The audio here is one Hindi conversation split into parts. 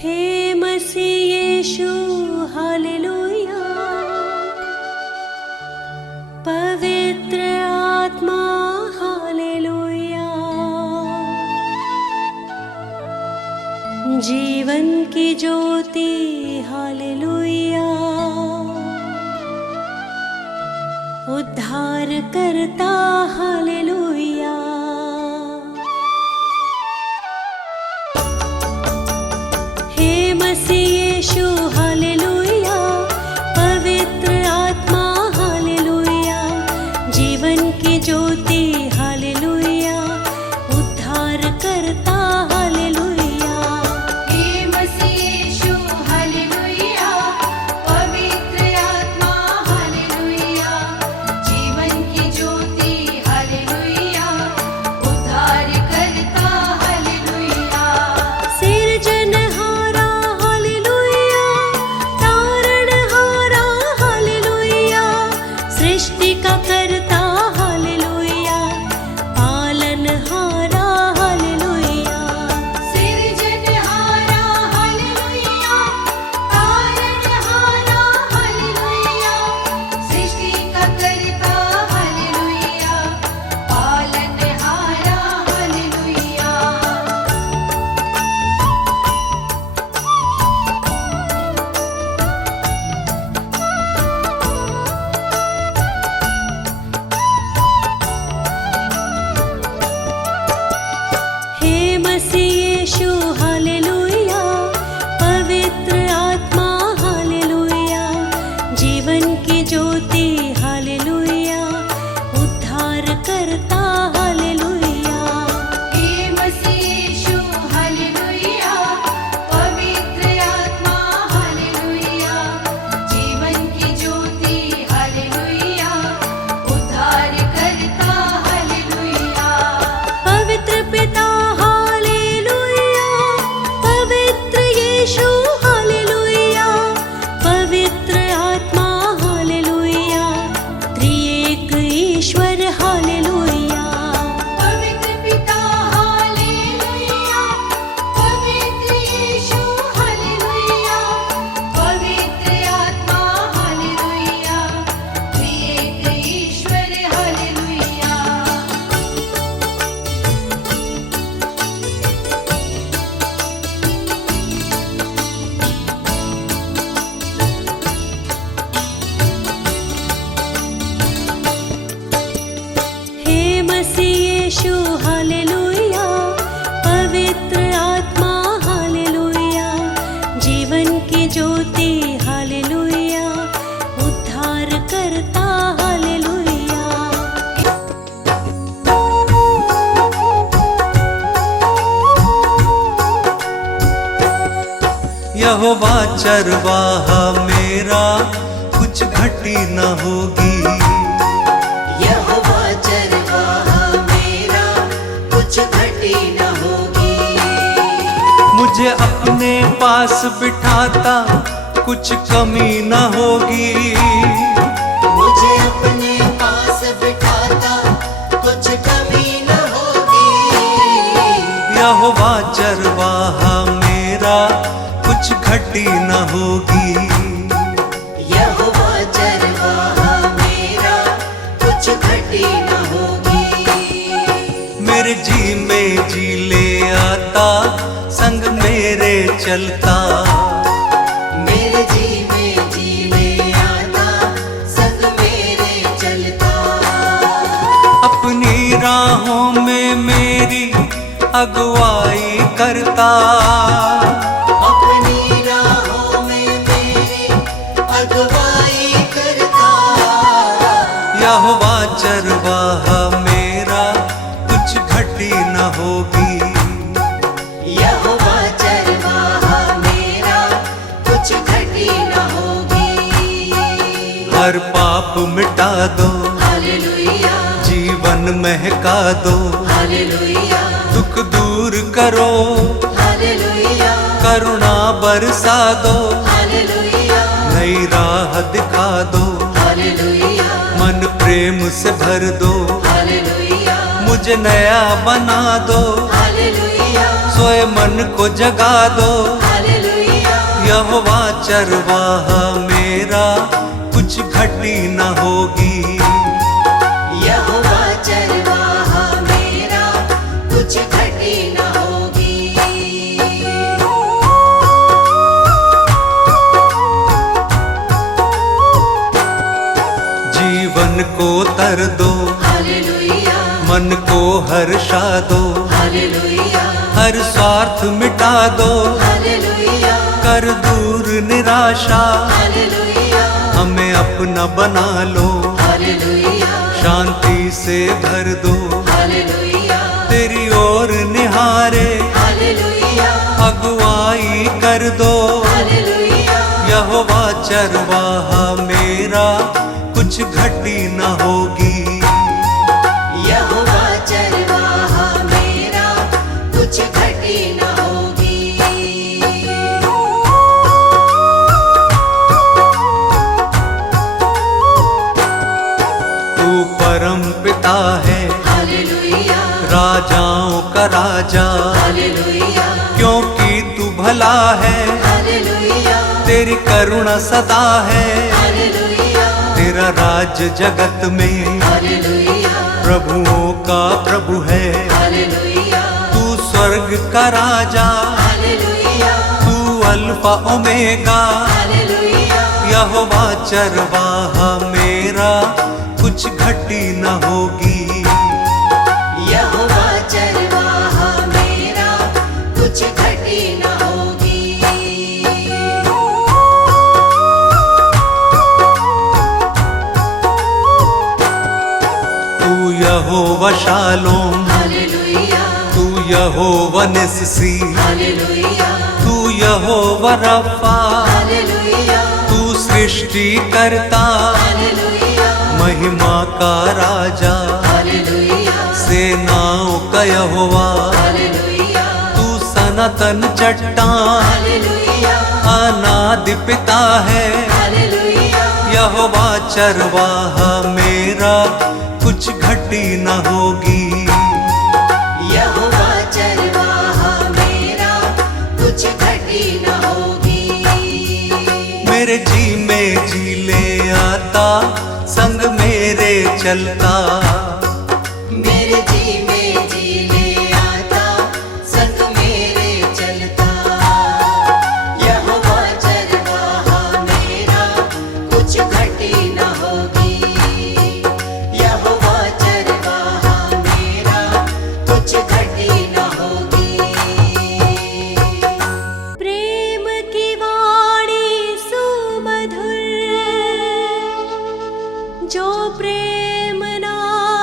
हे मसीह यीशु हालेलुया। पवित्र आत्मा हालेलुया। जीवन की ज्योति हालेलुया। उद्धार करता हालेलुया। हे मसीह यीशु हालेलुया। पवित्र आत्मा हालेलुया। जीवन की ज्योति हालेलुया। उद्धार करता हालेलुया। हे मसीह यीशु हालेलुया। पवित्र आत्मा हालेलुया। जीवन की ज्योति हालेलुया। उद्धार करता हालेलुया। सिरजनहारा हालेलुया। तारणहारा हालेलुया। सृष्टि का करता हालेलुया। पालनहारा हालेलुया। सिरजनहारा हालेलुया। तारणहारा हालेलुया। सृष्टि का करता हालेलुया। पालनहारा हालेलुया। हे मसीह यीशु हालेलुया। पवित्र आत्मा हालेलुया। जीवन की ज्योति हालेलुया। उद्धार करता हालेलुया। हे मसीह यीशु हालेलुया। पवित्र आत्मा हालेलुया। जीवन की ज्योति हालेलुया। उद्धार करता हालेलुया। पवित्र पिता हालेलुया। पवित्र यीशु हालेलुया। पवित्र आत्मा हालेलुया। त्रिएक ईश्वर हालेलुया। पवित्र पिता हालेलुया। पवित्र यीशु हालेलुया। पवित्र आत्मा हालेलुया। त्रिएक ईश्वर हालेलुया। हे मसीह यीशु हालेलुया। पवित्र आत्मा हालेलुया। जीवन की ज्योति हालेलुया। उद्धार करता हालेलुया। यहोवा चरवाहा मेरा, कुछ घटी न होगी। यहोवा चरवाहा मेरा, कुछ घटी न होगी। मुझे अपने पास बिठाता, कुछ कमी न होगी। मुझे अपने पास बिठाता, कुछ कमी न होगी। यहोवा चरवाहा मेरा, कुछ घटी न होगी। यहोवा चरवाहा मेरा, कुछ घटी न होगी। मेरे जी में जी ले आता, संग मेरे चलता। मेरे जी में जी ले आता, संग मेरे चलता। अपनी राहों में मेरी अगुवाई करता। अपनी राहों में मेरी अगुवाई करता। यहोवा चरवाहा मेरा, कुछ घटी न होगी। यहोवा चरवाहा मेरा, कुछ घटी न होगी। हर पाप मिटा दो, हालेलुया। जीवन महका दो। हालेलुया। दुख दूर करो, हालेलुया। करुणा बरसा दो। हालेलुया। नई राह दिखा दो, हालेलुया। मन प्रेम से भर दो। हालेलुया। मुझे नया बना दो, हालेलुया। सोए मन को जगा दो। हालेलुया। यहोवा चरवाहा मेरा, कुछ घटी न होगी। यहोवा चरवाहा मेरा, कुछ घटी न होगी। जीवन को तर दो, हालेलुया, मन को हर्षा दो, हालेलुया, हर स्वार्थ मिटा दो, हालेलुया, कर दूर निराशा, हालेलुया, हमें अपना बना लो, हालेलुया, शांति से भर दो, हालेलुया, तेरी ओर निहारे, हालेलुया, अगुवाई कर दो। हालेलुया, यहोवा चरवाहा मेरा, कुछ घटी न होगी। यहोवा चरवाहा मेरा, कुछ घटी न होगी। तू परम पिता है, हालेलुया, राजाओं का राजा, हालेलुया, क्योंकि तू भला है, हालेलुया, तेरी करुणा सदा है। हालेलुया, तेरा राज जगत में, हालेलुया, प्रभुओं का प्रभु है। हालेलुया, तू स्वर्ग का राजा, हालेलुया, तू अल्फा ओमेगा। हालेलुया, यहोवा चरवाहा मेरा, कुछ घटी न होगी। यहोवा चरवाहा मेरा, कुछ घटी न होगी। तू यहोवा शालोम, हालेलुया, तू यहोवा निस्सी, हालेलुया, तू यहोवा रफा, हालेलुया, तू सृष्टि करता, हालेलुया, महिमा का राजा, हालेलुया, सेनाओं का यहोवा। हालेलुया, तू सनातन चट्टान, हालेलुया, अनादि पिता है। हालेलुया, यहोवा चरवाहा मेरा, कुछ घटी न होगी। यहोवा चरवाहा मेरा, कुछ घटी न होगी। मेरे जी में जी ले आता, संग मेरे चलता। मेरे जी में जी ले आता, संग मेरे चलता। यहोवा चरवाहा मेरा, कुछ घटी न होगी। यहोवा चरवाहा मेरा, कुछ घटी न होगी। प्रेम की वाणी सुमधुर, जो प्रेम नाम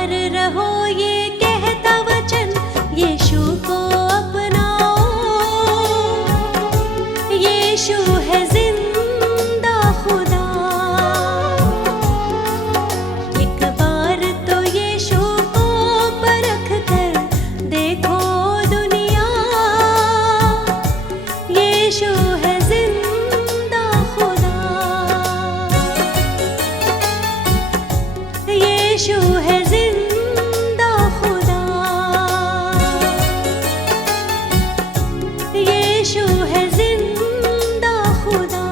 तैयार रहो ये कहता वचन, यीशु को अपनाओ। यीशु है जिंदा खुदा। एक बार तो यीशु को परख कर देखो दुनिया, यीशु है जिंदा खुदा। यीशु है जिंदा खुदा। यीशु है जिंदा खुदा।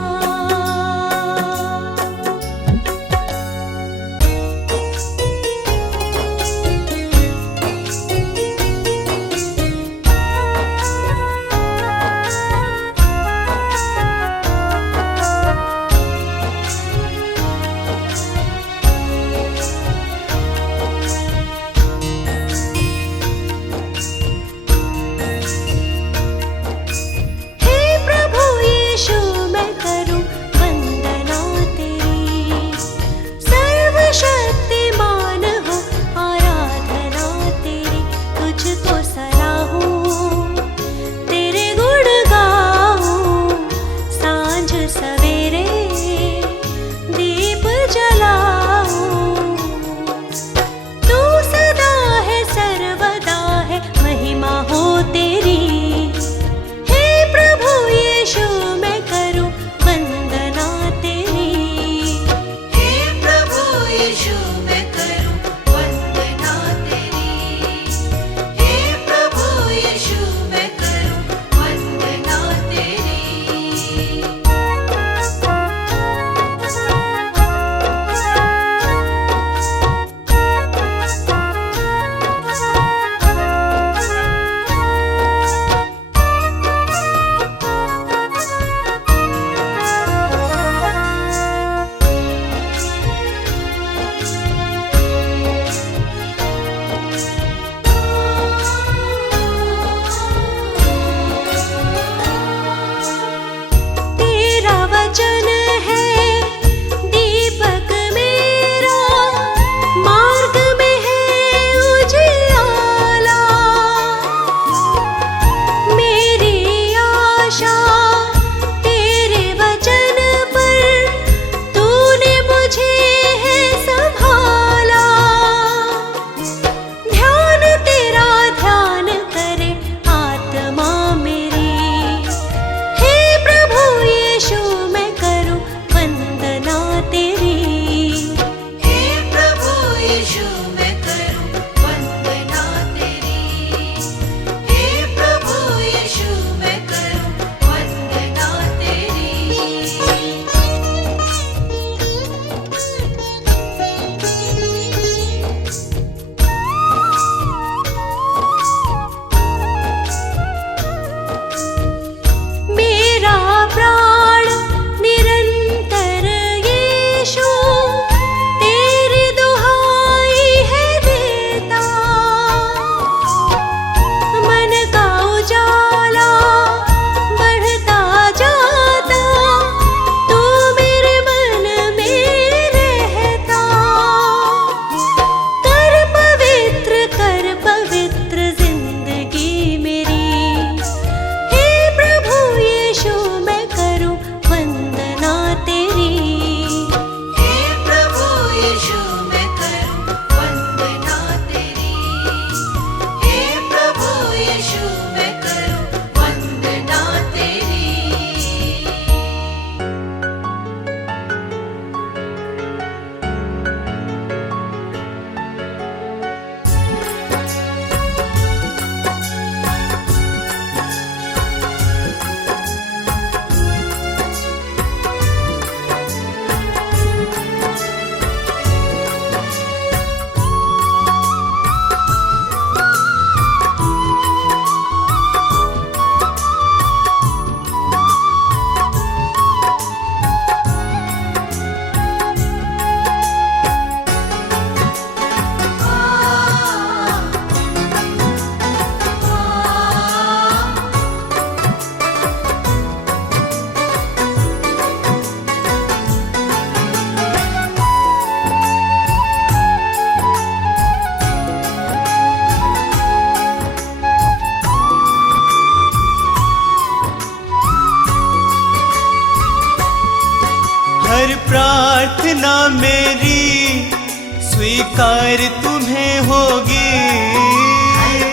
स्वीकार तुम्हें होगी।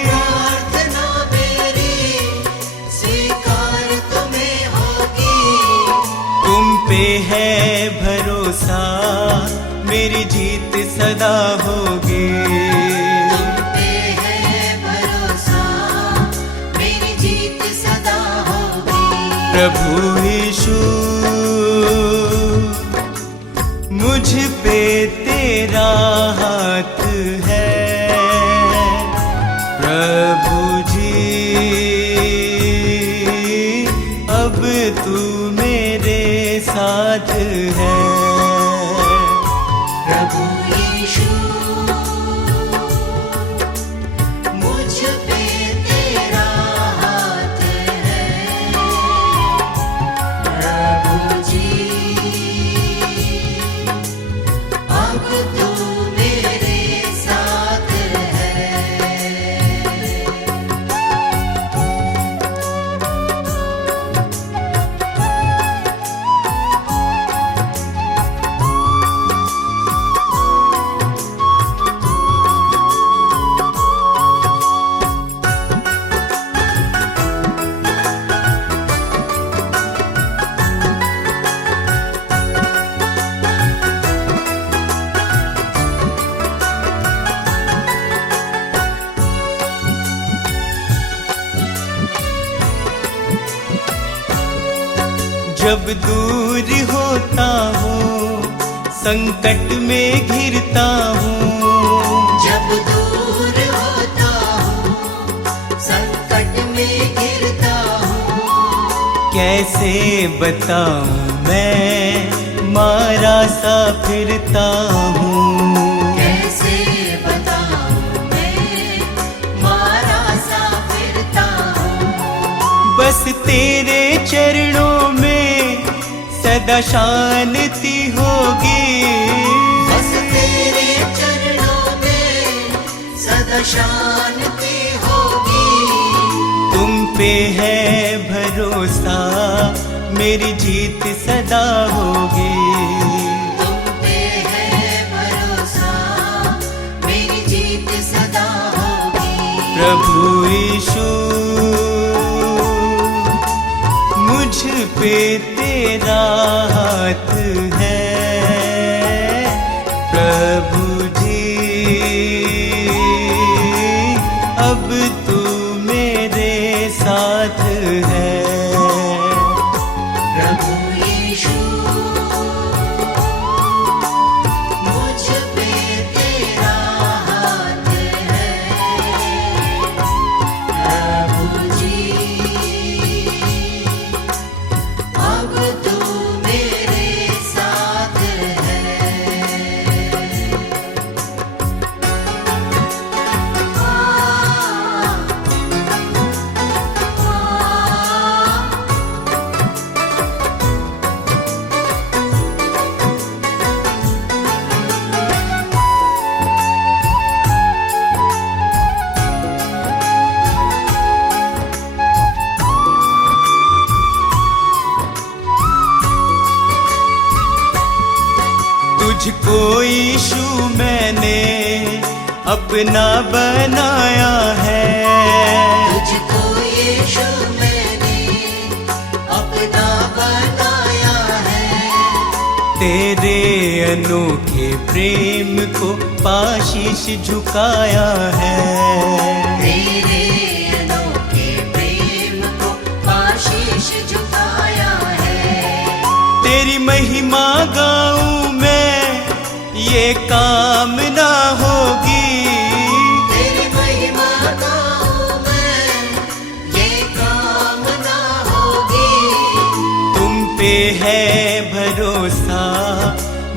प्रार्थना मेरी स्वीकार तुम्हें होगी। तुम पे है भरोसा, मेरी जीत सदा होगी। तुम पे है भरोसा, मेरी जीत सदा होगी। प्रभु यीशु मुझ पे तेरा हाथ है। प्रभु जी अब तू मेरे साथ है। प्रभु यीशु मुझ पे तेरा हाथ है। प्रभु जी अब तू मेरे साथ है। जब दूर होता हूँ, संकट में घिरता हूँ। जब दूर होता हूँ, संकट में घिरता हूँ। कैसे बताऊँ मैं मारा सा फिरता हूँ। कैसे बताऊँ मैं मारा सा फिरता हूँ। बस तेरे चरणों में सदा शांति होगी। बस तेरे चरणों में सदा शांति होगी। तुम पे है भरोसा, मेरी जीत सदा होगी। तुम पे है भरोसा, मेरी जीत सदा होगी। प्रभु यीशु मुझ पे तेरा हाथ है। प्रभु जी अब तू मेरे साथ है। प्रभु यीशु मुझ पे तेरा हाथ है। प्रभु जी अब तू मेरे साथ है। तुझको यीशु मैंने अपना बनाया है। तुझको यीशु मैंने अपना बनाया है। तेरे अनोखे प्रेम को पाशीश झुकाया है। तेरे अनोखे प्रेम को आशीष झुकाया है। तेरी महिमा गाऊं मैं, ये कामना होगी। तेरी महिमा गाऊं मैं, ये कामना होगी। तुम पे है भरोसा,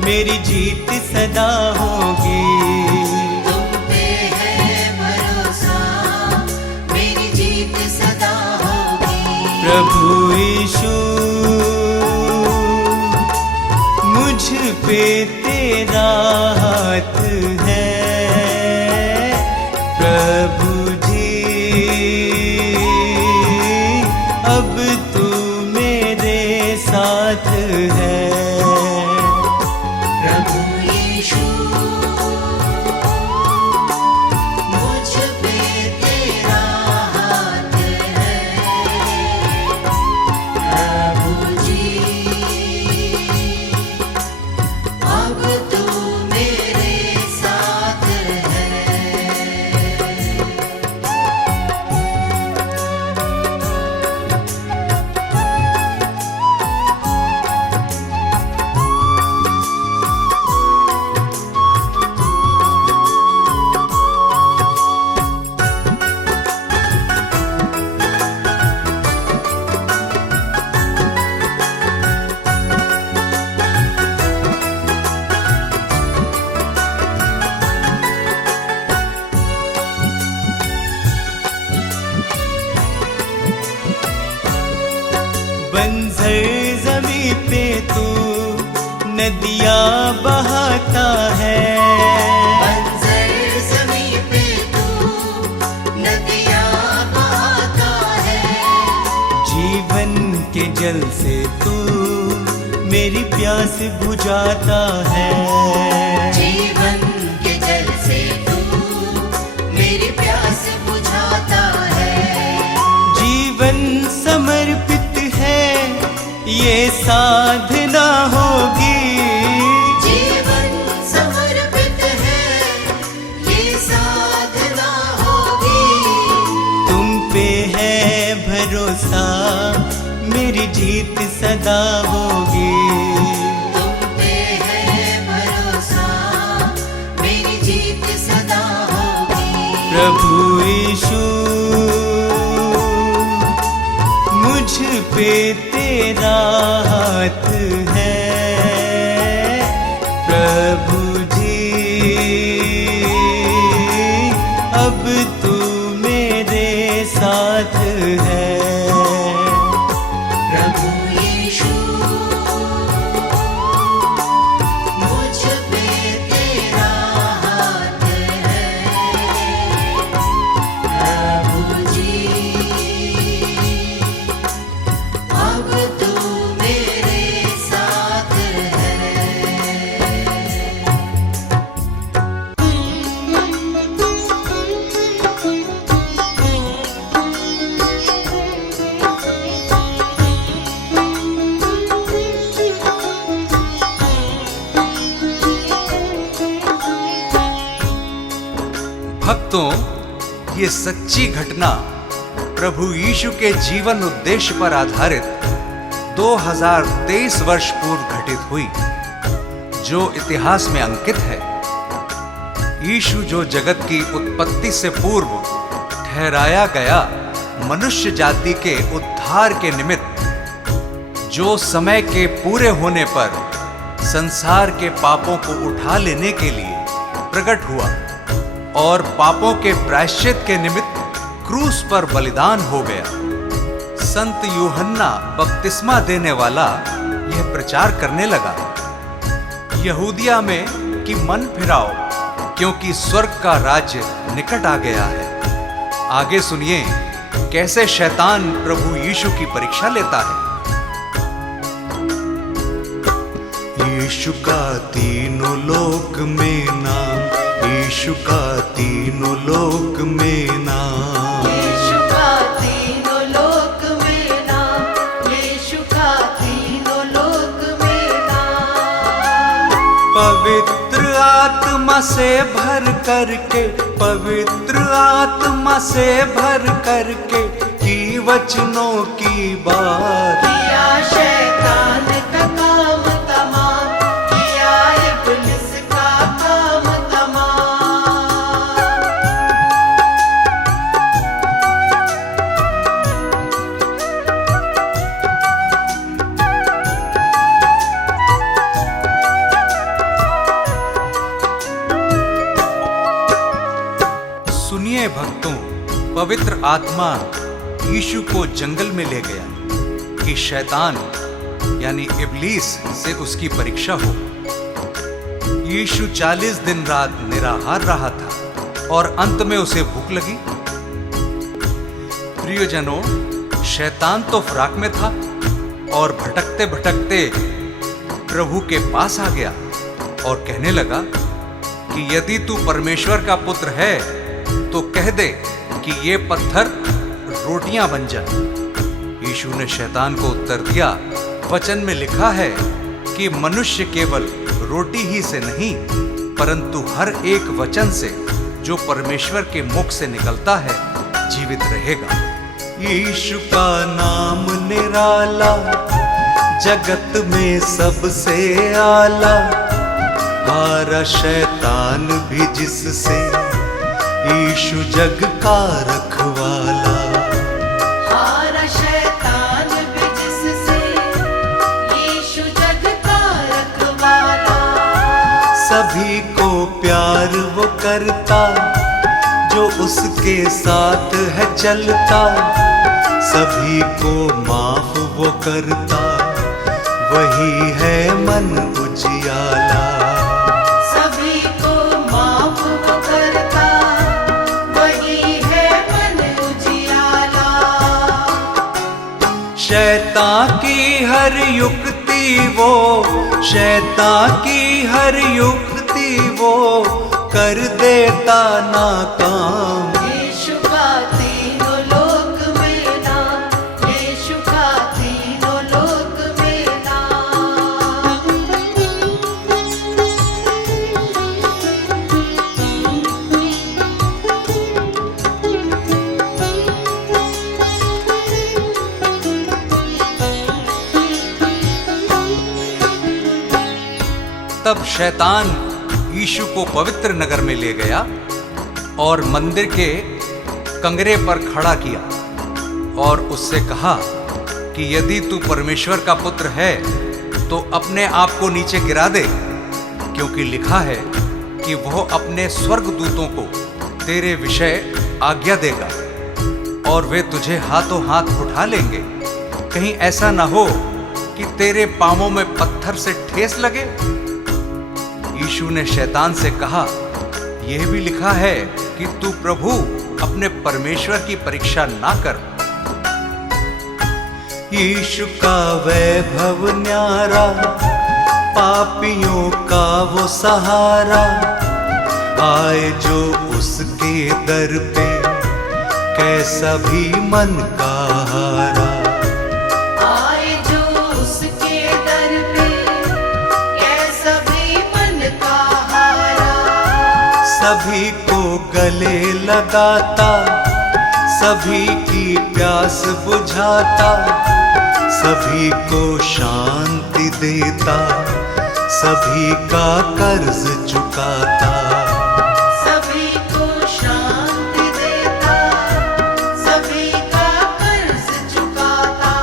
मेरी जीत सदा होगी। तुम पे है भरोसा, मेरी जीत सदा होगी। प्रभु यीशु मुझ पे तेरा हाथ है। प्रभु जी अब तू मेरे साथ है। प्रभु यीशु नदियाँ बहाता है। बंजर ज़मीं पे तू नदियाँ बहाता है। जीवन के जल से तू मेरी प्यास बुझाता है। जीवन के जल से तू मेरी प्यास बुझाता है। जीवन समर्पित है ये साधना होगी। जीवन समर्पित है ये साधना होगी। तुम पे है भरोसा मेरी जीत सदा होगी। तुम पे है भरोसा मेरी जीत सदा होगी। प्रभु यीशु मुझ पे तेरा हाथ है। प्रभु जी अब तू मेरे साथ है। प्रभु यीशु मुझ पे तेरा हाथ है। प्रभु जी अब तू मेरे साथ है। भक्तों, ये सच्ची घटना प्रभु यीशु के जीवन उद्देश्य पर आधारित 2023 वर्ष पूर्व घटित हुई, जो इतिहास में अंकित है। यीशु जो जगत की उत्पत्ति से पूर्व ठहराया गया मनुष्य जाति के उद्धार के निमित्त, जो समय के पूरे होने पर संसार के पापों को उठा लेने के लिए प्रकट हुआ और पापों के प्रायश्चित के निमित्त क्रूस पर बलिदान हो गया। संत यूहन्ना बपतिस्मा देने वाला यह प्रचार करने लगा, यहूदिया में कि मन फिराओ, क्योंकि स्वर्ग का राज्य निकट आ गया है। आगे सुनिए कैसे शैतान प्रभु यीशु की परीक्षा लेता है। यीशु का तीनों लोक में नाम, यीशु का तीनों लोक में नाम। यीशु का तीनों लोक में नाम। यीशु का तीनों लोक में नाम। पवित्र आत्मा से भर करके, पवित्र आत्मा से भर करके की वचनों की बात। किया शैतान का काम तमाम। किया इब्लिस का काम तमाम। सुनिए भक्तों, पवित्र आत्मा यीशु को जंगल में ले गया कि शैतान यानी इब्लीस से उसकी परीक्षा हो। यीशु 40 दिन रात निराहार रहा था और अंत में उसे भूख लगी। प्रियजनों, शैतान तो फराक में था और भटकते भटकते प्रभु के पास आ गया और कहने लगा कि यदि तू परमेश्वर का पुत्र है तो कह दे कि ये पत्थर रोटियां बन जाए। यीशु ने शैतान को उत्तर दिया, वचन में लिखा है कि मनुष्य केवल रोटी ही से नहीं परंतु हर एक वचन से जो परमेश्वर के मुख से निकलता है जीवित रहेगा। यीशु का नाम निराला, जगत में सबसे आला। हारा शैतान भी जिससे, यीशु जग का रखवाला। हारा शैतान भी जिससे, यीशु जग का रखवाला। सभी को प्यार वो करता जो उसके साथ है चलता। सभी को माफ वो करता वही है मन उजियाला। सभी को माफ वो करता, वही है मन उजियाला। शैतान की हर युक्ति वो, शैतान की हर युक्ति वो कर देता नाकाम। यीशु का तीनों लोक में नाम, यीशु का तीनों लोक में नाम। तब शैतान यीशु को पवित्र नगर में ले गया और मंदिर के कंगरे पर खड़ा किया और उससे कहा कि यदि तू परमेश्वर का पुत्र है तो अपने आप को नीचे गिरा दे, क्योंकि लिखा है कि वह अपने स्वर्गदूतों को तेरे विषय आज्ञा देगा और वे तुझे हाथों हाथ उठा लेंगे, कहीं ऐसा ना हो कि तेरे पांवों में पत्थर से ठेस लगे। यीशु ने शैतान से कहा, यह भी लिखा है कि तू प्रभु अपने परमेश्वर की परीक्षा ना कर। यीशु का वैभव न्यारा, पापियों का वो सहारा, आए जो उसके दर पे कैसा भी मन का हारा। आए जो उसके दर पे, कैसा भी मन का हारा। सभी को गले लगाता, सभी की प्यास बुझाता, सभी को शांति देता, सभी का कर्ज चुकाता। सभी को शांति देता, सभी का कर्ज चुकाता।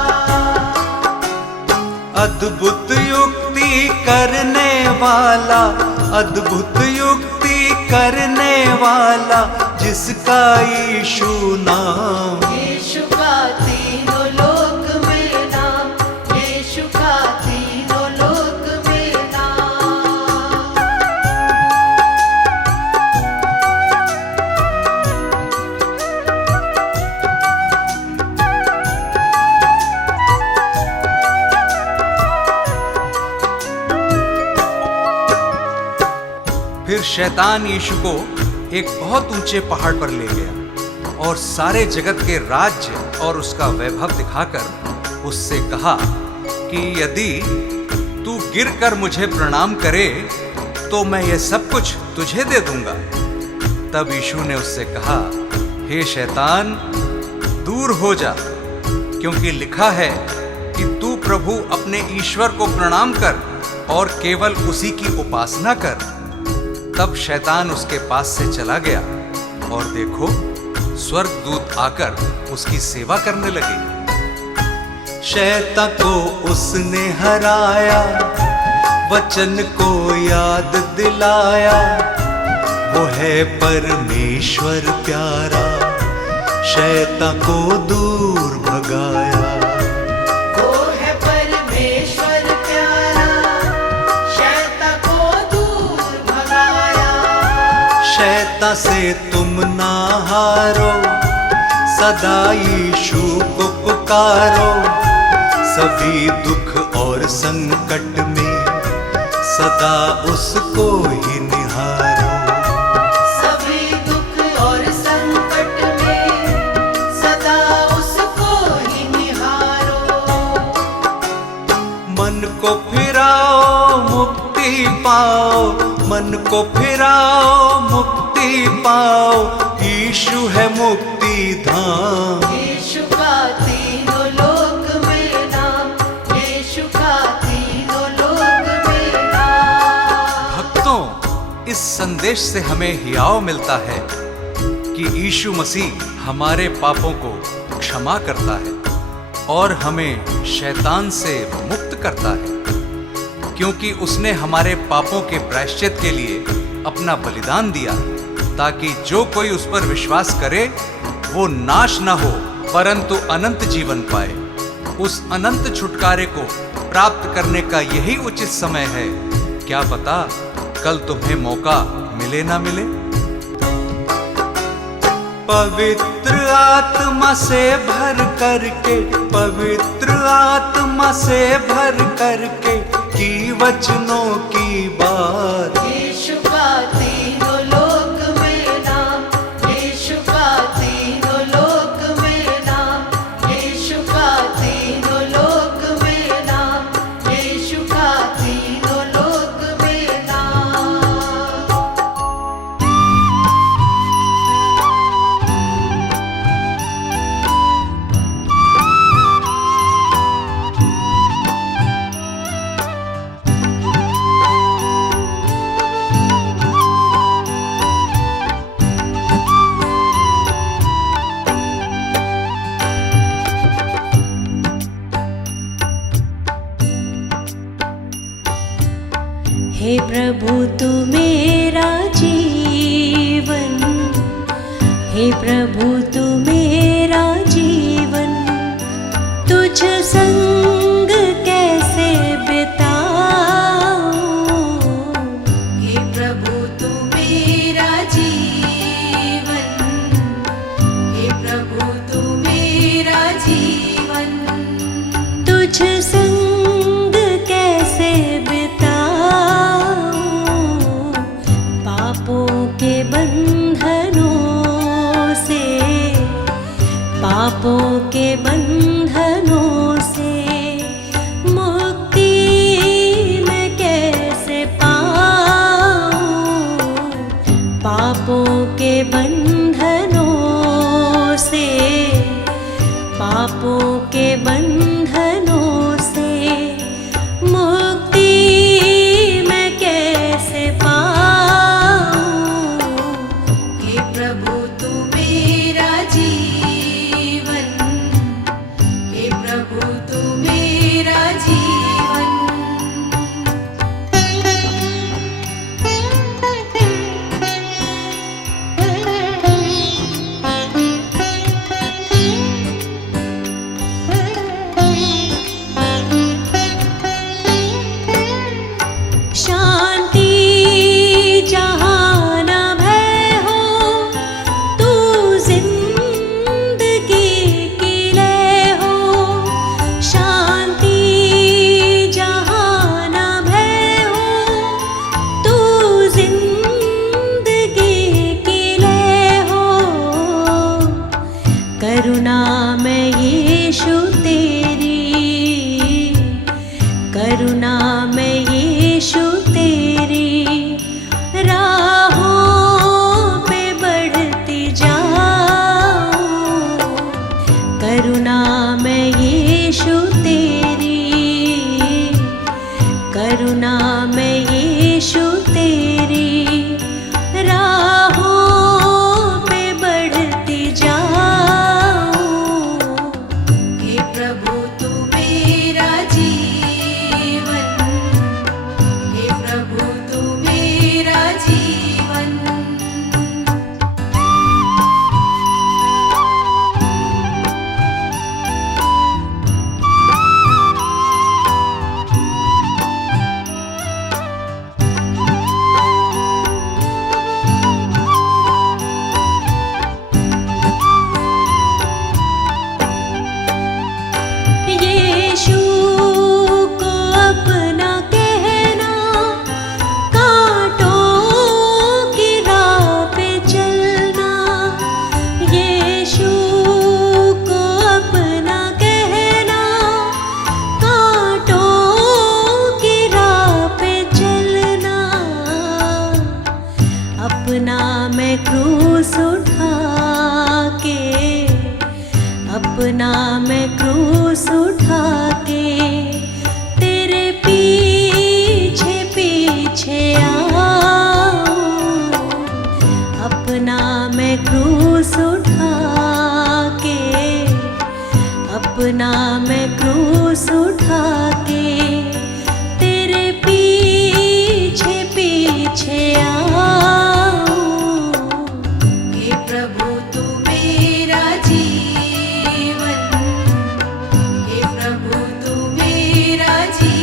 अद्भुत युक्ति करने वाला, अद्भुत युक्ति करने वाला, जिसका यीशु नाम। यीशु का तीनों लोक में नाम, यीशु का तीनों लोक में नाम। फिर शैतान यीशु को एक बहुत ऊंचे पहाड़ पर ले गया और सारे जगत के राज्य और उसका वैभव दिखाकर उससे कहा कि यदि तू गिरकर मुझे प्रणाम करे तो मैं यह सब कुछ तुझे दे दूंगा। तब यीशु ने उससे कहा, हे शैतान, दूर हो जा, क्योंकि लिखा है कि तू प्रभु अपने ईश्वर को प्रणाम कर और केवल उसी की उपासना कर। तब शैतान उसके पास से चला गया और देखो, स्वर्गदूत आकर उसकी सेवा करने लगे। शैतान को उसने हराया, वचन को याद दिलाया, वो है परमेश्वर प्यारा, शैतान को दूर भगाया। वो है परमेश्वर प्यारा, शैतान को दूर भगाया। शैतान से तुम ना हारो, सदा यीशु को पुकारो, सभी दुख और संकट में सदा उसको ही निहारो। सभी दुख और संकट में सदा उसको ही निहारो। मन को फिराओ मुक्ति पाओ, मन को फिराओ मुक्ति पाओ, यीशु है मुक्ति धाम। यीशु का तीनों लोक में नाम, यीशु का तीनों लोक में नाम। भक्तों, इस संदेश से हमें हियाव मिलता है कि यीशु मसीह हमारे पापों को क्षमा करता है और हमें शैतान से मुक्त करता है, क्योंकि उसने हमारे पापों के प्रायश्चित के लिए अपना बलिदान दिया, ताकि जो कोई उस पर विश्वास करे वो नाश न हो परंतु अनंत जीवन पाए। उस अनंत छुटकारे को प्राप्त करने का यही उचित समय है। क्या पता कल तुम्हें मौका मिले ना मिले। पवित्र आत्मा से भर करके, पवित्र आत्मा से भर करके की वचनों की बात। यीशु का तीनों लोक में नाम, यीशु का तीनों लोक में नाम, यीशु का तीनों लोक में नाम, यीशु का तीनों लोक में नाम। हे प्रभु तू मेरा जीवन, हे प्रभु तू मेरा जीवन, तुझ संग कैसे बिताऊं। हे प्रभु तू मेरा जीवन, हे प्रभु तू मेरा जीवन, तुझ संग कैसे बिताऊं। पापों के बंधनों से, पापों के बंधनों से मुक्ति मैं कैसे पाऊं। पापों के बंधनों से, पापों के बंधनों से मुक्ति मैं कैसे पाऊं। हे प्रभु तू मेरा जीवन, हे प्रभु तू मेरा जीवन। शांति जहाँ न भय हो, तू जिंदगी की लय हो। शांति जहाँ न भय हो, तू जिंदगी की लय हो। करुणा में यीशु तेरी, करुणा में यीशु तेरी राहों पे बढ़ती जाऊं। करुणा में यीशु तेरी, करुणा में यीशु तेरी राहों पे बढ़ती जाऊं। हे प्रभु तू मेरा जीवन, हे प्रभु तू मेरा जीवन। यीशु को अपना कहना, कांटों की राह पे चलना। यीशु को अपना कहना, कांटों की राह पे चलना। अपना मैं क्रूस उठा के, अपना मैं क्रूस उठा के तेरे पीछे पीछे आऊं। अपना मैं क्रूस उठा के, अपना मैं क्रूस उठा के तेरे पीछे पीछे आऊं। हे प्रभु तू मेरा जीवन, हे प्रभु तू मेरा जीवन।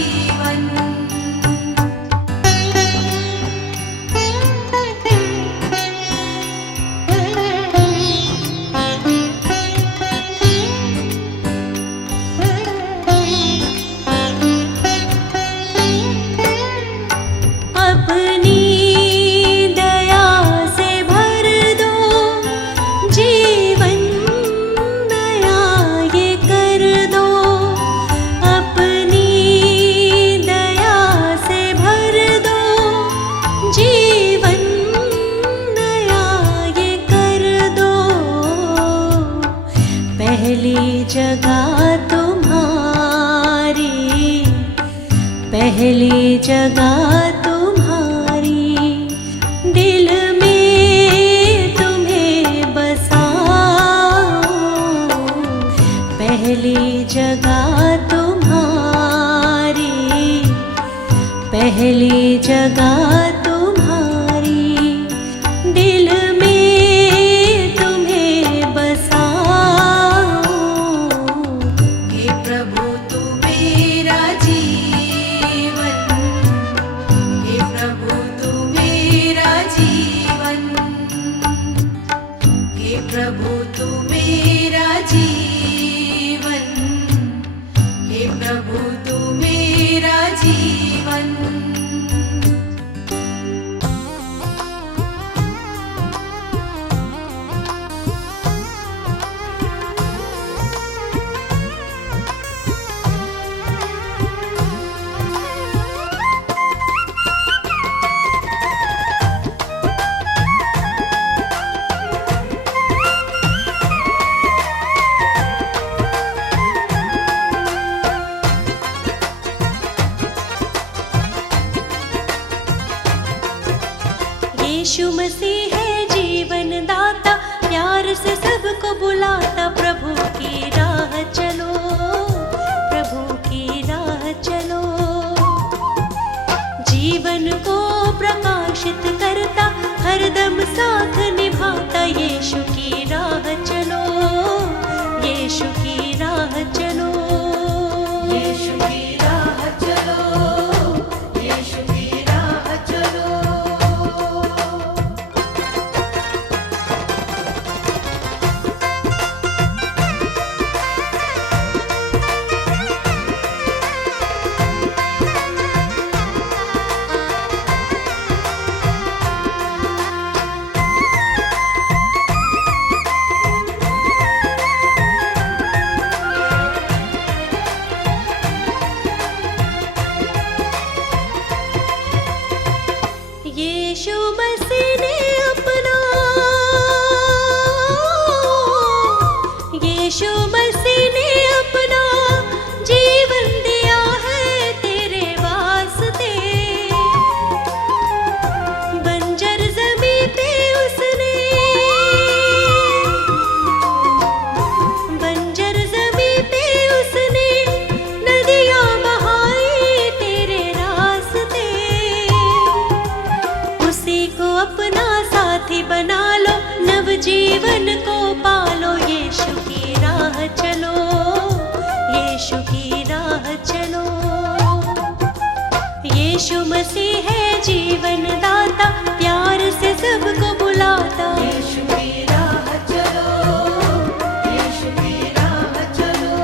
जगह तुम्हारी, दिल में तुम्हें बसाऊं। पहली जगह तुम्हारी, पहली जगह तुम्हारी, दिल में तुम्हें बसाऊं। हे प्रभु तू मेरा जीवन, हे प्रभु तू मेरा जीवन, हे प्रभु तू मेरा जीवन, हे प्रभु तू मेरा जीवन। यीशु मसीह है जीवन दाता, प्यार से सबको बुलाता। प्रभु की राह चलो, प्रभु की राह चलो। जीवन को प्रकाशित करता, हरदम साथ निभाता। यीशु की राह चलो, यीशु की राह चलो, यीशु की राह चलो, यीशु की राह चलो। यीशु मसीह ने अपना, यीशु मसीह ने अपना जीवन दिया है तेरे वास्ते। बंजर ज़मीं पे उसने, बंजर ज़मीं पे उसने नदियाँ बहाई तेरे रास्ते। उसी को अपना साथी बना लो, नवजीवन को पालो। यीशु की राह चलो, यीशु की राह चलो। यीशु मसीह है जीवन दाता, प्यार से सबको बुलाता। यीशु की राह चलो, यीशु की राह चलो।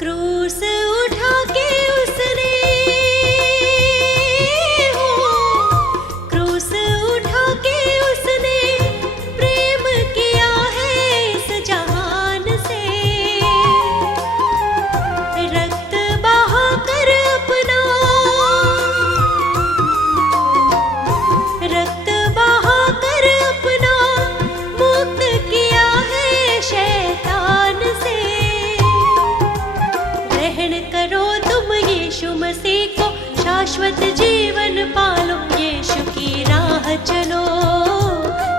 क्रूस उठा के उसने, हो क्रूस उठा के उसने प्रेम किया है इस जहान से। रक्त बहा कर अपना, रक्त बहा कर अपना मुक्त किया है शैतान से। ग्रहण करो तुम यीशु मसीह को, शाश्वत जीवन पालो। यीशु की राह चलो,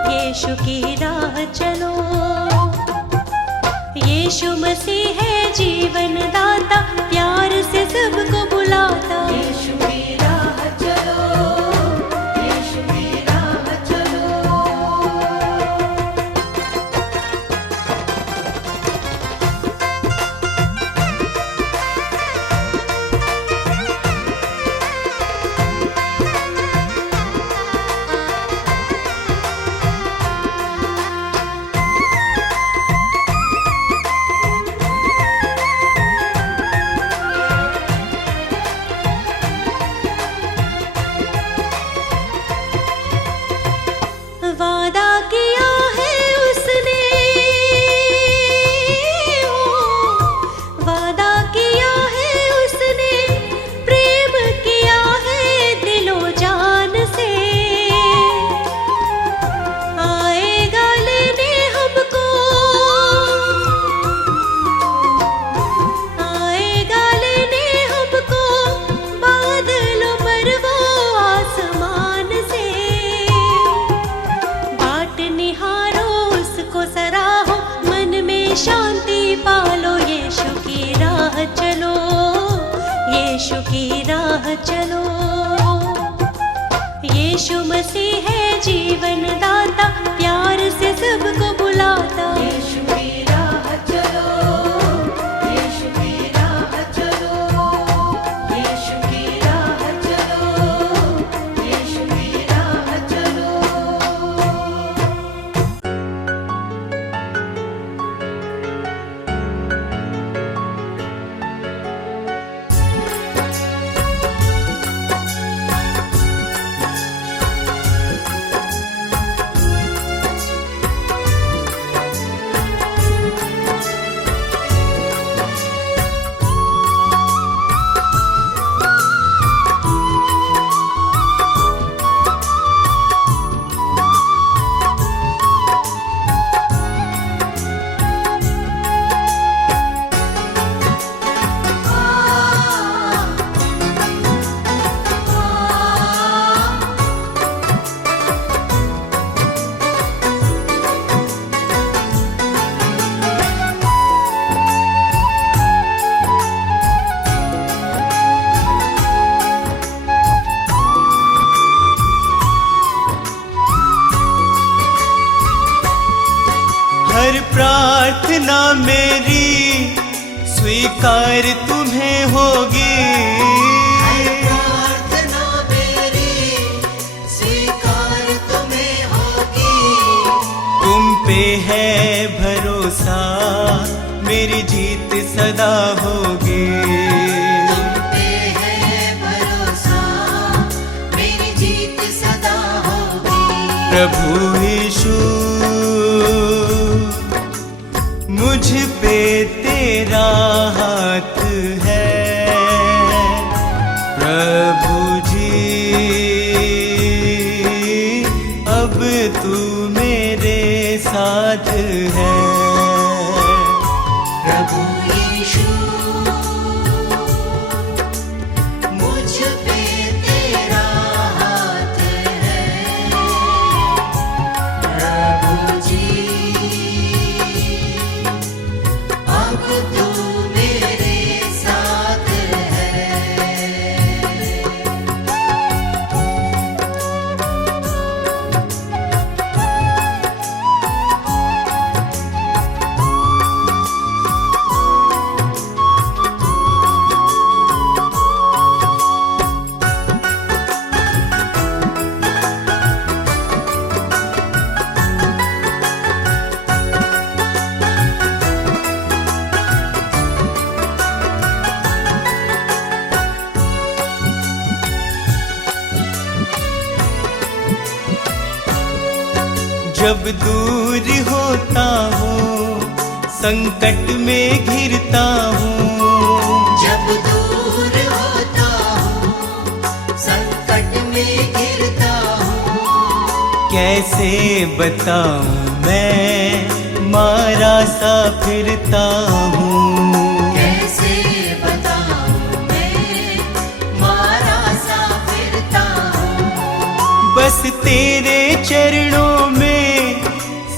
यीशु की राह चलो। यीशु मसीह है जीवन दाता, प्यार से सबको बुलाता। यीशु की राह चलो, यीशु की राह चलो। राह चलो। यीशु मसीह है जीवन दाता, प्यार से सबको बुलाता। यीशु की राह चलो, यीशु की राह चलो, यीशु की राह चलो, यीशु की राह चलो। हर प्रार्थना मेरी स्वीकार तुम्हें होगी। प्रार्थना मेरी स्वीकार तुम्हें होगी। तुम पे है भरोसा, मेरी जीत सदा होगी। तुम पे है भरोसा, मेरी जीत सदा होगी। प्रभु यीशु मुझ पे तेरा हाथ है। प्रभु जी अब तू मेरे साथ है। प्रभु यीशु मुझ पे तेरा हाथ है। प्रभु जी अब तू मेरे साथ है। जब दूर होता हूँ, संकट में घिरता हूँ। जब दूर होता हूँ, संकट में घिरता हूँ। कैसे बताऊँ मैं मारा सा फिरता हूँ। कैसे बताऊँ मैं मारा सा फिरता हूँ। बस तेरे चरणों में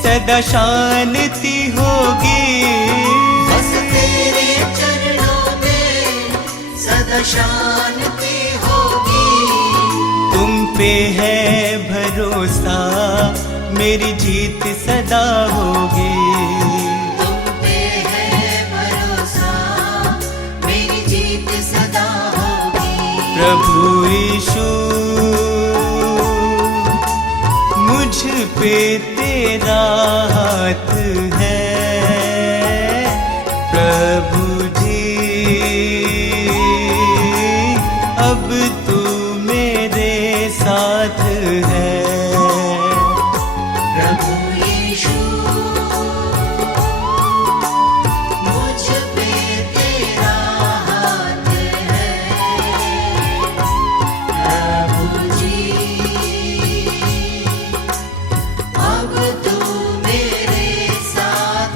सदा शांति होगी। बस तेरे चरणों में सदा शांति होगी। तुम पे है भरोसा, मेरी जीत सदा होगी। तुम पे है भरोसा, मेरी जीत सदा होगी। प्रभु यीशु मुझ पे तेरा हाथ है। प्रभु जी अब तू मेरे साथ है। प्रभु यीशु मुझ पे तेरा हाथ है। प्रभु जी अब तू मेरे साथ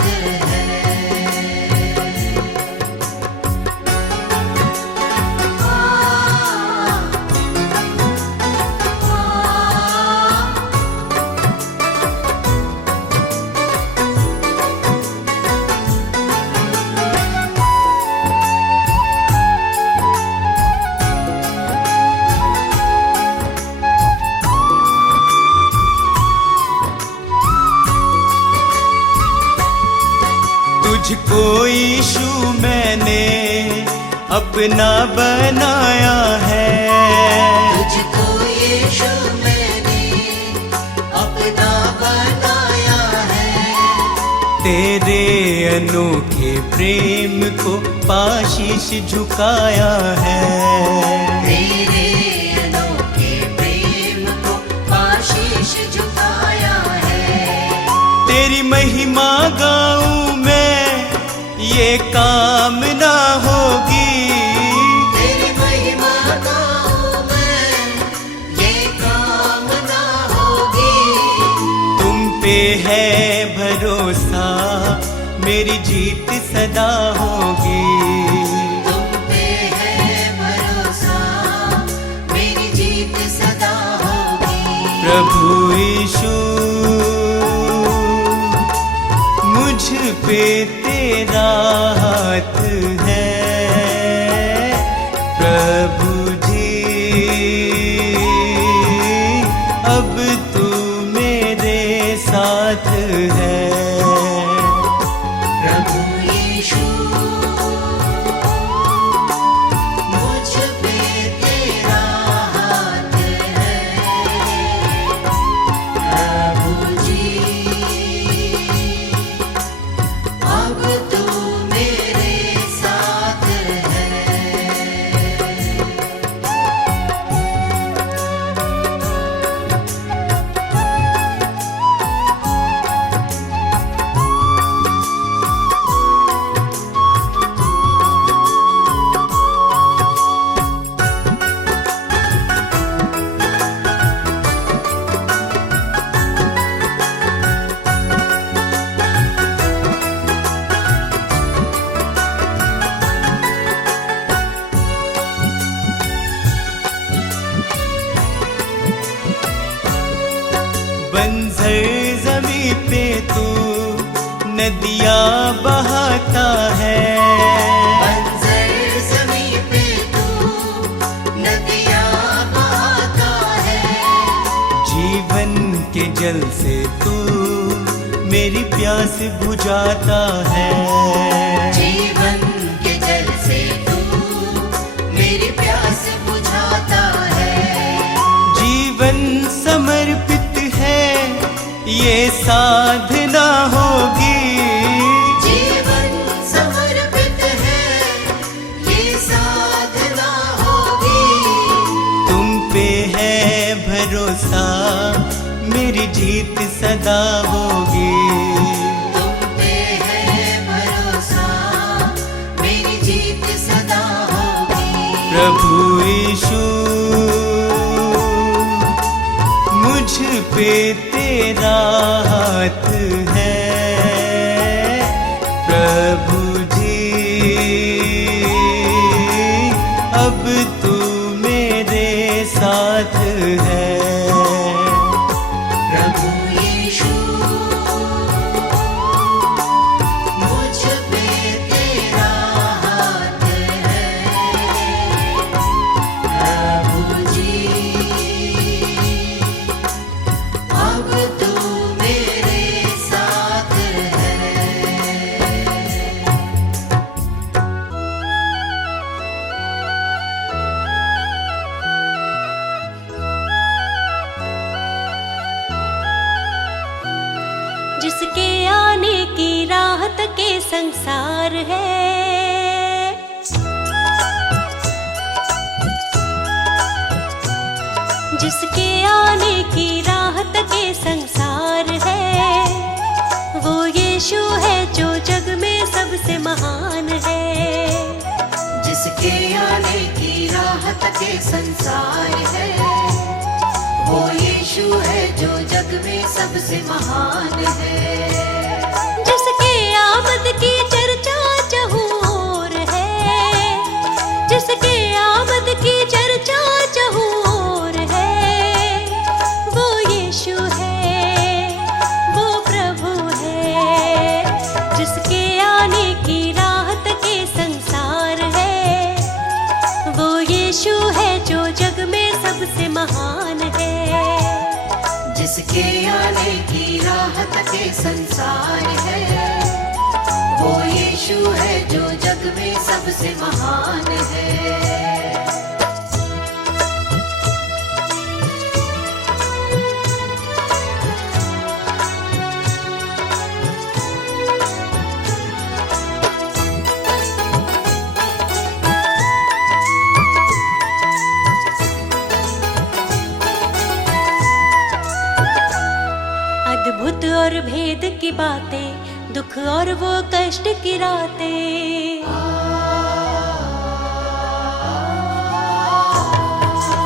तुझको यीशु मैंने अपना बनाया है। तुझको यीशु मैंने अपना बनाया है। तेरे अनोखे प्रेम को पाशीश झुकाया है। तेरे अनोखे प्रेम को पाशीश झुकाया है। तेरी महिमा गाऊं मैं ये काम ना होगी। तेरी महिमा गाऊं मैं ये काम ना होगी। तुम पे है भरोसा मेरी जीत सदा होगी। तुम पे है भरोसा मेरी जीत सदा होगी। प्रभु यीशु मुझ पे तेरा हाथ है। प्रभु जी अब तू मेरे साथ है। प्रभु यीशु मुझ पे तेरा हाथ है। प्रभु जी अब तू मेरे साथ है। बंजर जमी पे तू नदियाँ बहाता है। बंजर ज़मीं पे तू नदियाँ बहाता है। जीवन के जल से तू मेरी प्यास बुझाता है। जीवन के जल से तू मेरी प्यास बुझाता है। जीवन समर्पित है ये साधना होगी। जीवन समर्पित है ये साधना होगी। तुम पे है भरोसा मेरी जीत सदा होगी। तुम पे है भरोसा मेरी जीत सदा होगी। प्रभु यीशु मुझ पे तेरा हाथ है। प्रभु जी अब तू मेरे साथ है। प्रभु यीशु मुझ पे तेरा हाथ है। प्रभु जी अब तू मेरे साथ है। जिसके आने की राहत के संसार है। जिसके आने की राहत के संसार है। वो यीशु है जो जग में सबसे महान है। जिसके आने की राहत के संसार है। वो यीशु है जो जग में सबसे महान है। जिसके आमद की चर्चा चहुँ ओर है। जिसके आमद की चर्चा चहुँ ओर है। वो यीशु है, वो प्रभु है। जिसके आने की राहत के संसार है। वो यीशु है जो जग में सबसे महान है। जिसके आने की राहत के संसार है। वो यीशु है जो जग में सबसे महान है। अद्भुत और भेद की बातें, दुख और वो कष्ट की रातें।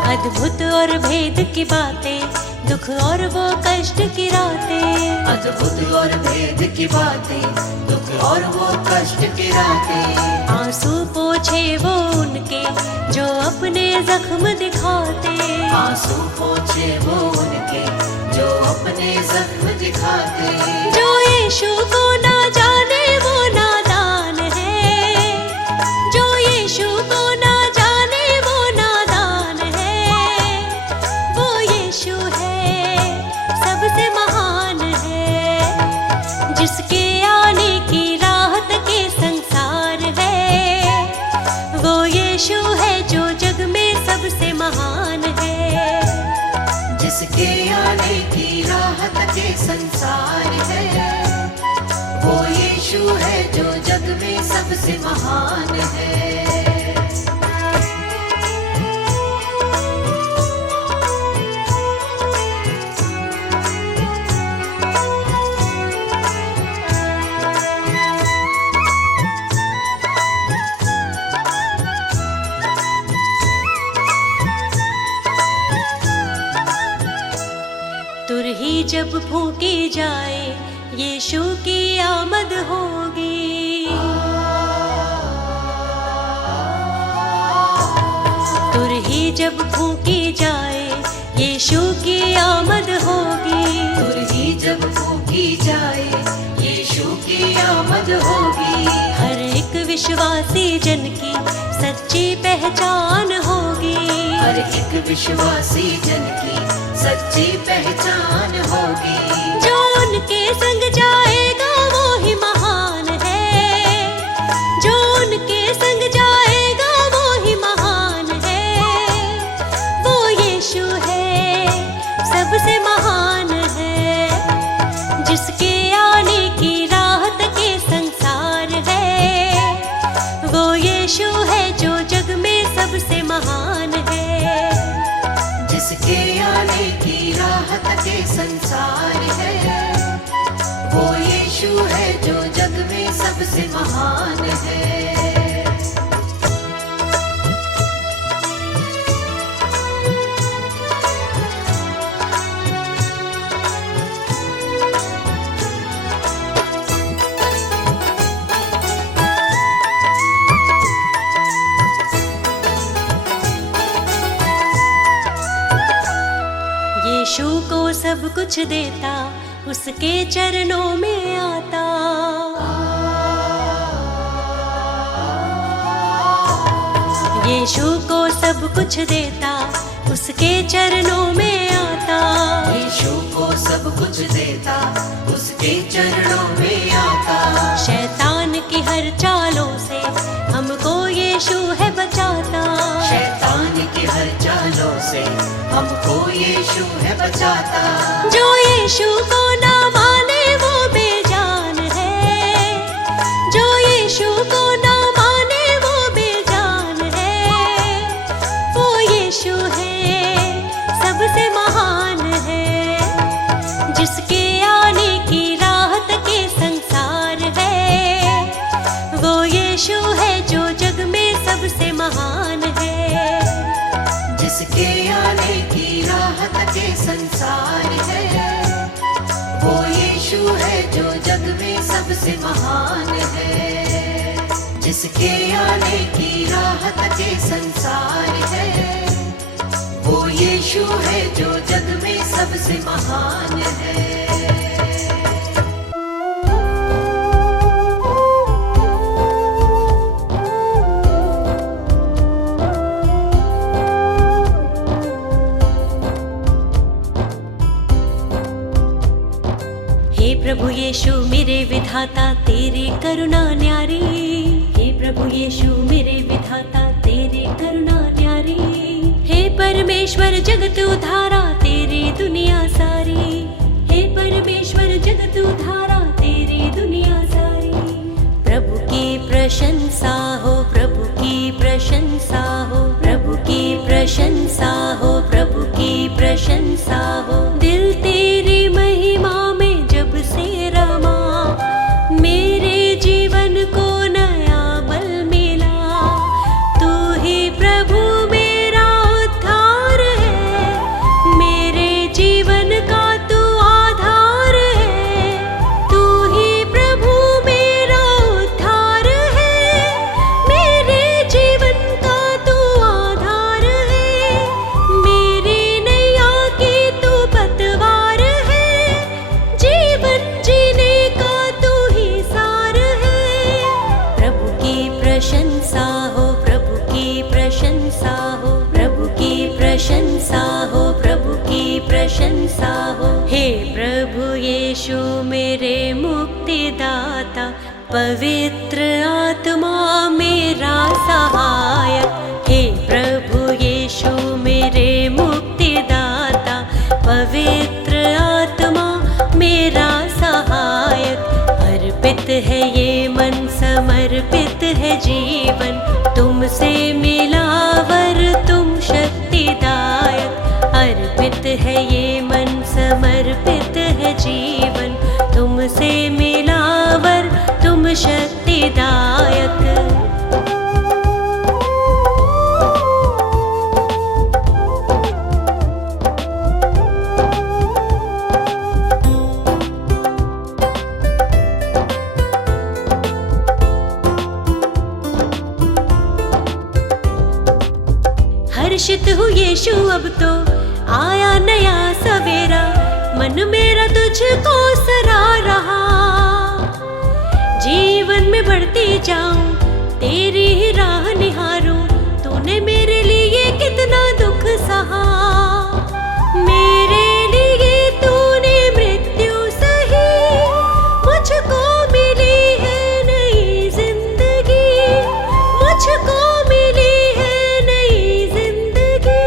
अद्भुत और भेद की बातें, दुख और वो कष्ट की रातें। अद्भुत और भेद की बातें, दुख और वो कष्ट की रातें। आंसू पोछे वो उनके जो अपने जख्म दिखाते। आंसू पोछे वो उनके जो अपने जख्म दिखाते। जो यीशु को ना जाने वो नादान है। जो यीशु को ना जाने वो नादान है। वो यीशु है सबसे महान है, जिसके आने की राहत के संसार है। वो यीशु है जो जग में सबसे महान है, जिसके आने की राहत के संसार है। वो यीशु है जो जग में सबसे महान है। तुरही जब फूकी जाए यीशु की आमद होगी। तुरही जब फूकी जाए यीशु की आमद होगी। तुरही जब फूकी जाए यीशु की आमद होगी। हर एक विश्वासी जन की सच्ची पहचान होगी। हर एक विश्वासी जन की सच्ची पहचान होगी। जो उनके संग जाएगा वो ही महान है। जो उनके संग जाएगा वो ही महान है। वो यीशु है सबसे महान है, जिसके आने की राहत के संसार है। वो यीशु है जो जग में सबसे महान है, जिसके आने की राहत के संसार है। वो यीशु है जो जग में सबसे महान है। यीशु को सब कुछ देता, उसके चरणों में आता। यीशु को सब कुछ देता, उसके चरणों में आता। यीशु को सब कुछ देता, उसके चरणों में आता। शैतान की हर चालों से हमको यीशु है बचाता। शैतान की हर चालों से हमको यीशु है बचाता। जो यीशु को ना माने वो बेजान है। जो यीशु को ना माने वो बेजान है। वो यीशु है सबसे महान है, जिसके आने की राहत के संसार है। वो यीशु है जो जग में सबसे महान है, जिसके आने की राहत के संसार है। वो यीशु है जो जग में सबसे महान है, जिसके आने की राहत के संसार है। वो यीशु है जो जग में सबसे महान है। हे हे प्रभु यीशु मेरे विधाता तेरी करुणा न्यारी, हे प्रभु यीशु मेरे विधाता तेरी करुणा न्यारी। हे परमेश्वर जगत उद्धारा तेरी दुनिया सारी, हे परमेश्वर जगत उद्धारा तेरी दुनिया सारी। प्रभु की प्रशंसा हो, प्रभु की प्रशंसा हो, प्रभु की प्रशंसा हो, प्रभु की प्रशंसा हो। दिल तेरी महिमा में जब से रमा, मेरे जीवन को नया बल मिला। तू ही प्रभु मेरा उद्धार है, मेरे जीवन का तू आधार है। तू ही प्रभु मेरा उद्धार है, मेरे जीवन का तू आधार है। मेरी नैया की तू पतवार है, जीवन जीने का तू ही सार है। प्रभु की प्रशंसा हो, प्रभु की प्रशंसा हो, प्रभु की प्रशंसा हो, प्रभु की प्रशंसा हो। हे प्रभु यीशु मेरे मुक्तिदाता, पवित्र आत्मा मेरा सहायक। हे प्रभु यीशु मेरे मुक्तिदाता, पवित्र आत्मा मेरा सहायक। अर्पित है ये मन, समर्पित है जीवन, तुमसे मिला वर तुम शक्तिदायक। अर्पित है ये मन, समर्पित है जीवन, तुमसे मिला वर तुम शक्तिदायक। हर्षित हूँ यीशु अब तो आया नया सवेरा, मन मेरा तुझको सरा रहा। जीवन में बढ़ती जाऊं, तेरी ही राह निहारूं, तूने मेरे लिए कितना दुख सहा। मेरे लिए तूने मृत्यु सही, मुझको मिली है नई जिंदगी, मुझको मिली है नई जिंदगी।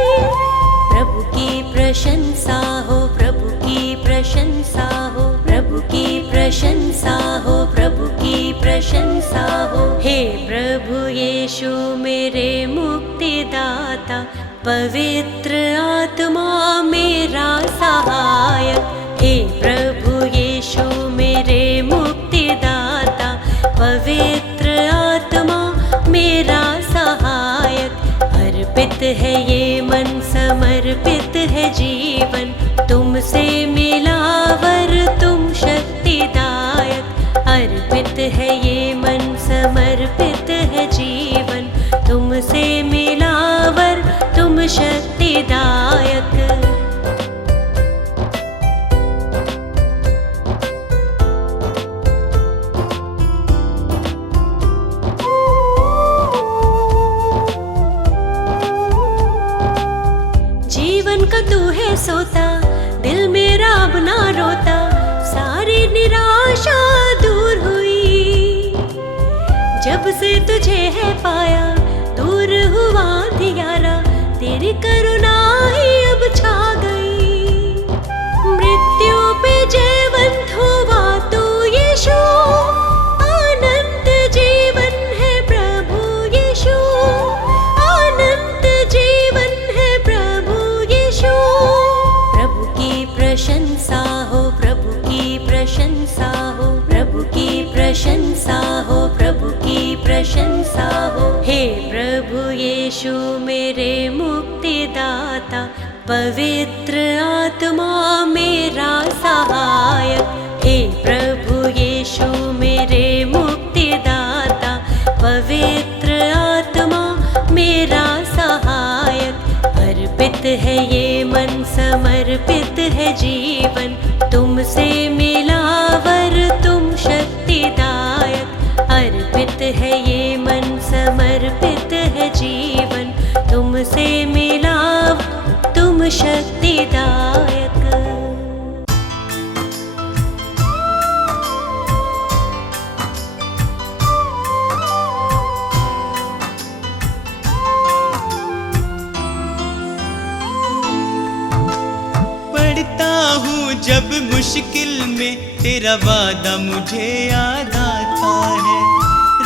प्रभु की प्रशंसा हो, प्रभु की प्रशंसा हो, प्रभु की प्रशंसा हो, प्रभु की प्रशंसा हो। हे प्रभु यीशु मेरे मुक्तिदाता, पवित्र आत्मा मेरा सहायक। हे प्रभु यीशु मेरे मुक्तिदाता, पवित्र आत्मा मेरा सहायक। अर्पित है ये मन, समर्पित है जीवन, तुमसे मिला वर तुम शक्तिदायक। अर्पित है ये मन, समर्पित है जीवन, तुमसे मिला वर तुम शक्तिदायक। जीवन का तू है सोता, दिल मेरा अब ना रोता, सारी निराशा दूर हुई। जब से तुझे है पाया, दूर हुआ अंधियारा, तेरी करुणा ही अब छा गई। मृत्यु पे जयवंत हुआ तू यीशु, अनंत जीवन है प्रभु यीशु, अनंत जीवन है प्रभु यीशु। प्रभु की प्रशंसा हो, प्रभु की प्रशंसा हो, प्रभु की प्रशंसा हो, प्रभु की प्रशंसा हो। हे प्रभु यीशु मेरे मुक्तिदाता, पवित्र आत्मा मेरा सहायक। हे प्रभु यीशु मेरे मुक्तिदाता, पवित्र आत्मा मेरा सहायक। अर्पित है ये मन, समर्पित है जीवन, तुमसे मिला वर तुम शक्तिदायक। अर्पित है ये मन, समर्पित है जीवन, तुमसे मिला तुम शक्तिदायक। मुश्किल में तेरा वादा मुझे याद आता है।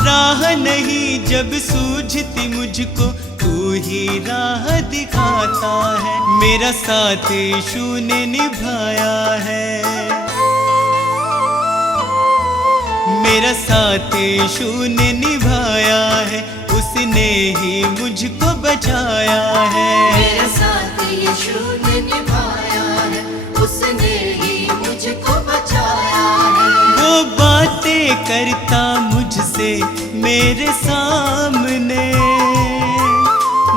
राह नहीं जब सूझती मुझको, तू ही राह दिखाता है। मेरा साथ यीशु ने निभाया है, मेरा साथ यीशु ने निभाया है, उसने ही मुझको बचाया है। मेरा साथ यीशु ने निभाया है, उसने ही मुझको बचाया है। वो बातें करता मुझसे मेरे सामने,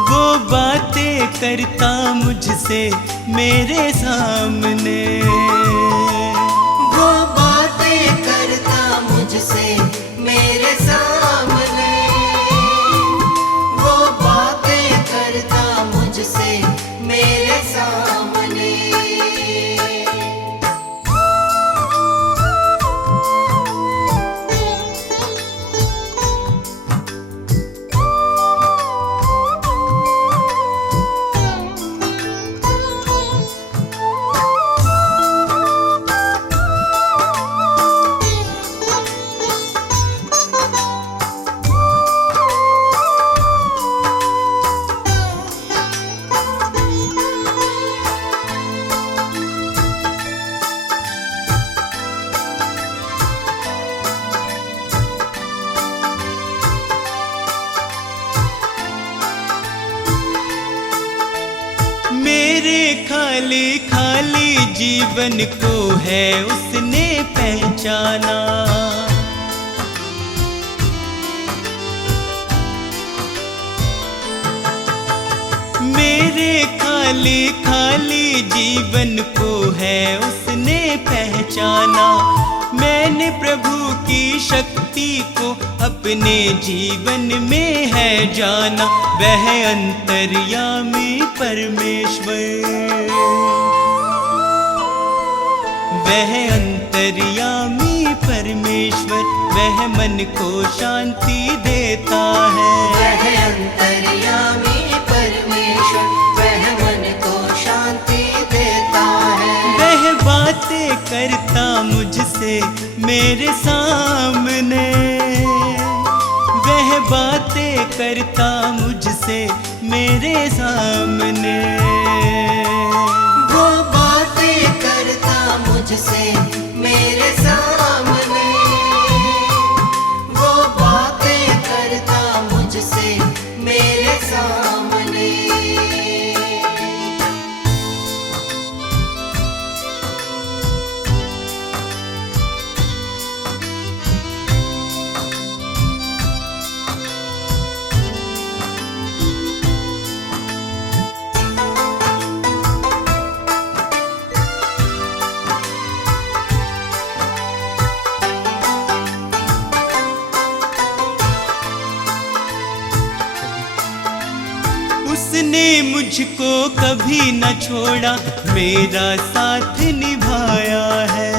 वो बातें करता मुझसे मेरे सामने, वो बातें करता मुझसे मेरे सामने, वो बातें करता मुझसे मेरे सामने। मेरे खाली खाली जीवन को है उसने पहचाना। मेरे खाली खाली जीवन को है उसने पहचाना। मैंने प्रभु की शक्ति को अपने जीवन में है जाना। वह अंतर्यामी परमेश्वर, वह अंतर्यामी परमेश्वर, वह मन को शांति देता है। वह अंतर्यामी परमेश्वर, वह मन को शांति देता है। वह बातें करता मुझसे मेरे सामने, वह बातें करता मुझसे मेरे सामने, वो बातें करता मुझसे मेरे सामने, वो बातें करता मुझसे मेरे सामने। उसने मुझको कभी न छोड़ा, मेरा साथ निभाया है।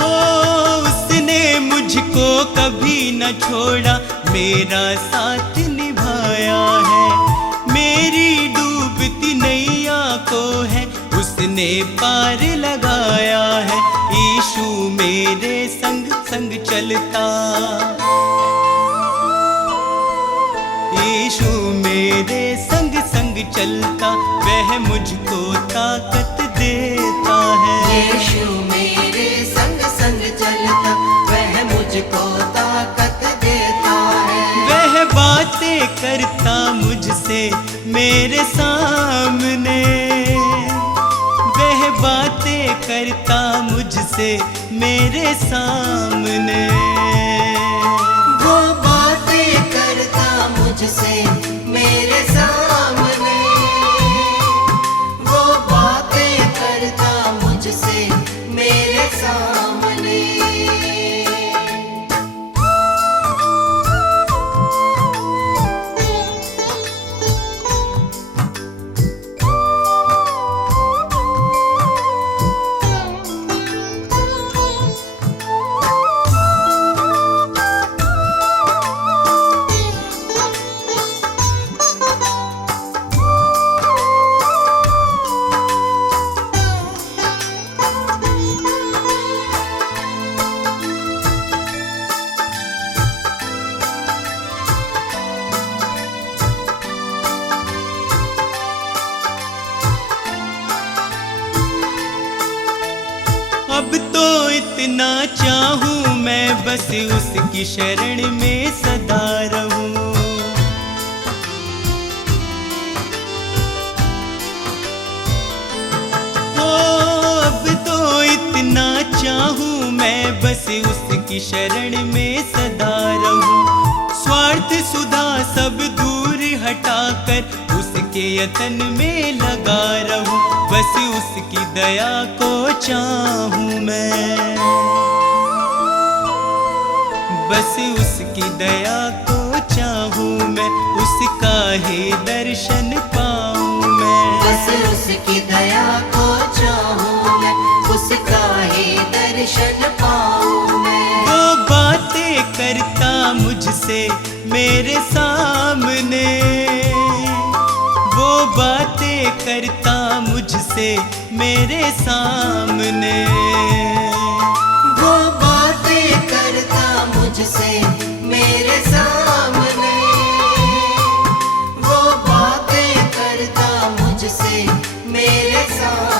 ओ उसने मुझको कभी न छोड़ा, मेरा साथ निभाया है। मेरी डूबती नैया को है उसने पार लगाया है। यीशु मेरे संग संग चलता, यीशु मेरे संग संग चलता, वह मुझको ताकत देता है। यीशु मेरे संग संग चलता, वह मुझको ताकत देता है। वह बातें करता मुझसे मेरे सामने, वह बातें करता मुझसे मेरे सामने, वो बातें करता मुझसे मेरे सामने, वो बातें करता मुझसे मेरे सामने। अब तो इतना चाहूं मैं बस उसकी शरण में सदा रहूं। हो अब तो इतना चाहूं मैं बस उसकी शरण में सदा रहूं। स्वार्थ सुधा सब दूर हटाकर उसके यतन में लगा रहूं। बस उसकी दया को चाहूं मैं, बस उसकी दया को चाहूं मैं, उसका ही दर्शन पाऊं मैं। बस उसकी दया को चाहूं मैं, उसका ही दर्शन पाऊं मैं। वो बातें करता मुझसे मेरे सामने, वो बातें करता मुझसे मेरे सामने। वो बातें करता मुझसे मेरे सामने, वो बातें करता मुझसे मेरे सामने।